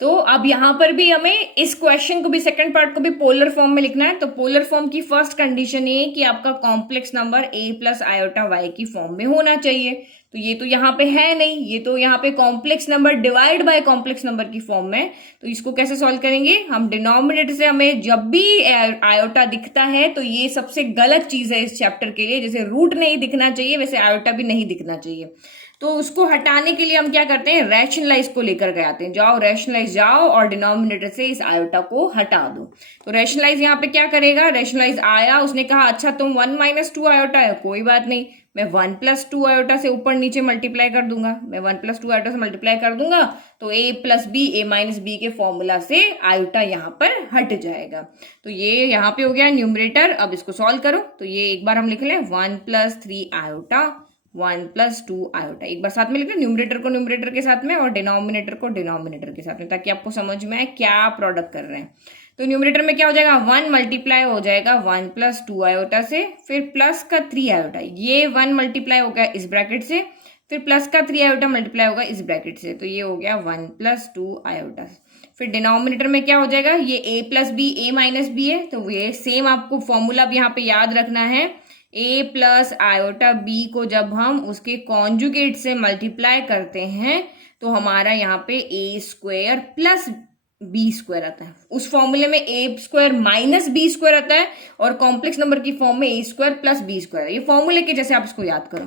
तो अब यहां पर भी हमें इस क्वेश्चन को भी, सेकंड पार्ट को भी पोलर फॉर्म में लिखना है। तो पोलर फॉर्म की फर्स्ट कंडीशन ये कि आपका complex number a plus iota y की फॉर्म में होना चाहिए। तो ये तो यहाँ पे है नहीं, ये तो यहाँ पे complex number divide by complex number की फॉर्म में। तो इसको कैसे सॉल्व करेंगे हम, डिनोमिनेटर से हमें जब भी आयोटा दिखता है तो ये सबसे गलत चीज है इस चैप्टर के लिए। जैसे रूट नहीं दिखना चाहिए वैसे आयोटा भी नहीं दिखना चाहिए। तो उसको हटाने के लिए हम क्या करते हैं, रैशनलाइज को लेकर के आते हैं। जाओ रैशनलाइज जाओ और डिनोमिनेटर से इस आयोटा को हटा दो। तो रैशनलाइज यहाँ पे क्या करेगा, रैशनलाइज आया, उसने कहा अच्छा तुम 1 - 2 आयोटा है, कोई बात नहीं, मैं 1 + 2 आयोटा से ऊपर नीचे मल्टीप्लाई कर दूंगा। मैं 1 + 2 आयोटा से मल्टीप्लाई कर दूंगा तो a + b, a - b के फॉर्मूला से आयोटा यहाँ पर हट जाएगा। तो ये यहाँ पे हो गया न्यूमरेटर। अब इसको सॉल्व करो, तो ये एक बार हम लिख लें 1 + 3 आयोटा 1 + 2 आयोटा, एक बार साथ में लिख लें, न्यूमरेटर को न्यूमरेटर के साथ में और डिनोमिनेटर को डिनोमिनेटर के साथ में, ताकि आपको समझ में आए क्या प्रोडक्ट कर रहे हैं। तो न्यूमरेटर में क्या हो जाएगा, 1 मल्टीप्लाई हो जाएगा 1 + 2 आयोटा से, फिर प्लस का 3 आयोटा, ये 1 मल्टीप्लाई होगा इस ब्रैकेट से, फिर प्लस का 3 आयोटा मल्टीप्लाई होगा इस ब्रैकेट से, तो ये हो गया 1 + 2 आयोटा। फिर डिनोमिनेटर में क्या हो जाएगा, ये a + b, a - b है, तो ये सेम आपको फॉर्मूला भी यहाँ पे याद रखना है। a प्लस आयोटा b को जब हम उसके कॉन्जुगेट से मल्टीप्लाई करते हैं तो हमारा यहाँ पे a² प्लस बी स्क्वायर आता है। उस फॉर्मूले में ए स्क्वायर माइनस बी स्क्वायर आता है और कॉम्प्लेक्स नंबर की फॉर्म में ए स्क्वायर प्लस बी स्क्वायर। ये फॉर्मूले के जैसे आप इसको याद करो।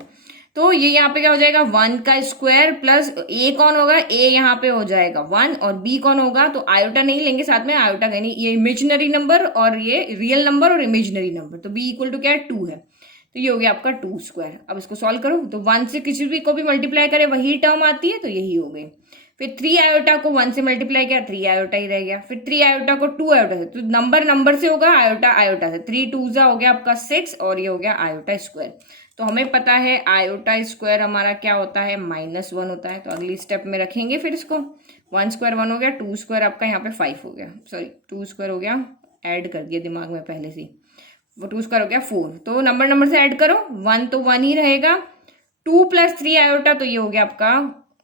तो ये यहाँ पे क्या हो जाएगा, 1 का स्क्वायर प्लस ए कौन होगा, ए यहाँ पे हो जाएगा 1 और बी कौन होगा, तो आयोटा नहीं लेंगे साथ में, आयोटा कहीं नहीं, ये इमेजिनरी नंबर और ये रियल नंबर और इमेजिनरी नंबर, तो बी इक्वल टू क्या है 2 है, तो ये हो गया आपका 2 स्क्वायर। अब इसको सॉल्व करो तो 1 से किसी भी को भी मल्टीप्लाई करे वही टर्म आती है, तो यही हो गई। फिर 3 आयोटा को 1 से मल्टीप्लाई किया, 3 आयोटा ही रह गया। फिर 3 आयोटा को 2 आयोटा से, तो नंबर से होगा, आयोटा आयोटा से, 3 2 हो गया आपका 6 और ये हो गया आयोटा स्क्वायर। तो हमें पता है आयोटा स्क्वायर हमारा क्या होता है, -1 होता है। तो अगली स्टेप में रखेंगे फिर इसको, 1 स्क्वायर 1 हो गया, 2 स्क्वायर आपका यहाँ पे 5 हो गया, सॉरी 2 स्क्वायर हो गया, ऐड कर दिया दिमाग में पहले से, वो 2 स्क्वायर हो गया 4। तो नंबर से ऐड करो, 1 तो 1 ही रहेगा, 2 + 3 आयोटा, तो ये हो गया आपका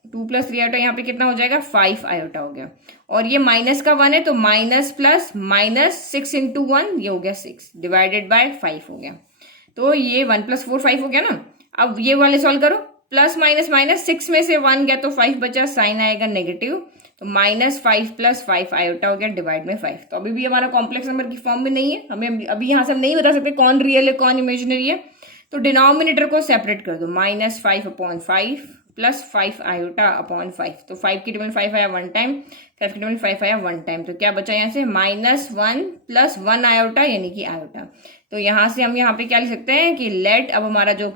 2 + 3 आयोटा, यहाँ पे कितना हो जाएगा 5 आयोटा हो गया। और ये माइनस का 1 है तो माइनस प्लस माइनस 6 × 1, ये हो गया 6 डिवाइडेड बाय 5 हो गया। तो ये 1 + 4 5 हो गया ना। अब ये वाले सॉल्व करो, प्लस माइनस माइनस, 6 में से 1 गया तो 5 बचा, साइन आएगा नेगेटिव, तो -5 + 5 आयोटा हो गया डिवाइड में 5। तो अभी भी हमारा कॉम्प्लेक्स नंबर की फॉर्म में नहीं है, हमें अभी यहाँ से हम नहीं बता सकते कौन रियल है कौन इमेजिनरी है। तो डिनोमिनेटर को सेपरेट कर दो, -5/5 प्लस 5 आयोटा अपॉन 5, तो 5 की टेबल 5 आया 1 टाइम, 5 की टेबल 5 आया 1 टाइम, तो क्या बचा यहाँ से -1 + 1 आयोटा यानी कि आयोटा। तो यहाँ से हम यहाँ पे क्या लिख सकते हैं कि लेट, अब हमारा जो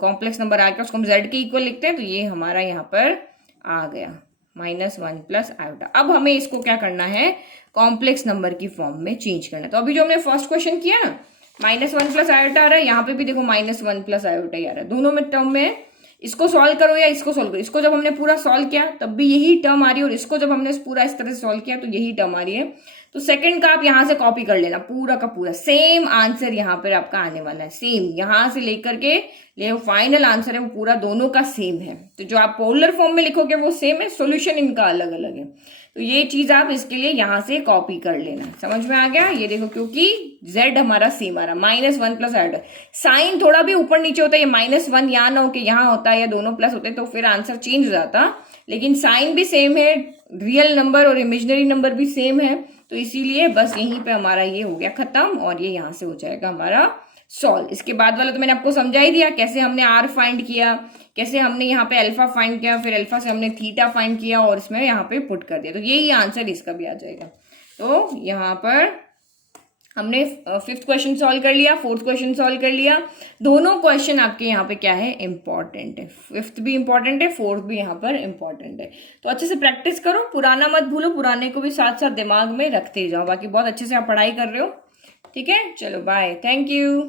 कॉम्प्लेक्स नंबर आ गया उसको हम z के इक्वल लिखते हैं, तो ये हमारा यहाँ पर आ गया -1 + आयोटा। अब हमें इसको क्या करना है, कॉम्प्लेक्स नंबर की फॉर्म में चेंज करना है। तो अभी जो हमने फर्स्ट क्वेश्चन किया ना, -1 + आयोटा आ रहा है, यहाँ पे भी देखो -1 + आयोटा ही आ रहा है, दोनों में टर्म में। इसको सॉल्व करो या इसको सॉल्व करो, इसको जब हमने पूरा सॉल्व किया तब भी यही टर्म आ रही है, और इसको जब हमने पूरा इस तरह से सॉल्व किया तो यही टर्म आ रही है। तो सेकंड का आप यहाँ से कॉपी कर लेना, पूरा का पूरा सेम आंसर यहाँ पर आपका आने वाला है, सेम यहाँ से लेकर के ले फाइनल आंसर है वो पूरा दोनों का सेम है। तो जो आप पोलर फॉर्म में लिखोगे वो सेम है, सोल्यूशन इनका अलग अलग है। तो ये चीज आप इसके लिए यहाँ से कॉपी कर लेना, समझ में आ गया। ये देखो क्योंकि z हमारा सेम आ रहा, -1 + आयोटा, साइन थोड़ा भी ऊपर नीचे होता है, ये -1 यहाँ ना हो के यहाँ होता है या दोनों प्लस होते तो फिर आंसर चेंज हो जाता, लेकिन साइन भी सेम है, रियल नंबर और इमेजिनरी नंबर भी सेम है, तो इसीलिए बस यहीं पे हमारा ये हो गया खत्म, और ये यहाँ से हो जाएगा हमारा सॉल्व। इसके बाद वाला तो मैंने आपको समझा ही दिया, कैसे हमने r फाइंड किया, कैसे हमने यहाँ पे अल्फा फाइंड किया, फिर अल्फा से हमने थीटा फाइंड किया और इसमें यहाँ पे पुट कर दिया, तो यही आंसर इसका भी आ जाएगा। तो यहाँ पर हमने 5th क्वेश्चन सॉल्व कर लिया, 4th क्वेश्चन सॉल्व कर लिया। दोनों क्वेश्चन आपके यहाँ पे क्या है, इंपॉर्टेंट है, 5th भी इंपॉर्टेंट है, 4th भी यहाँ पर इंपॉर्टेंट है। तो अच्छे से प्रैक्टिस करो, पुराना मत भूलो, पुराने को भी साथ साथ दिमाग में रखते जाओ। बाकी बहुत अच्छे से आप पढ़ाई कर रहे हो, ठीक है, चलो बाय, थैंक यू।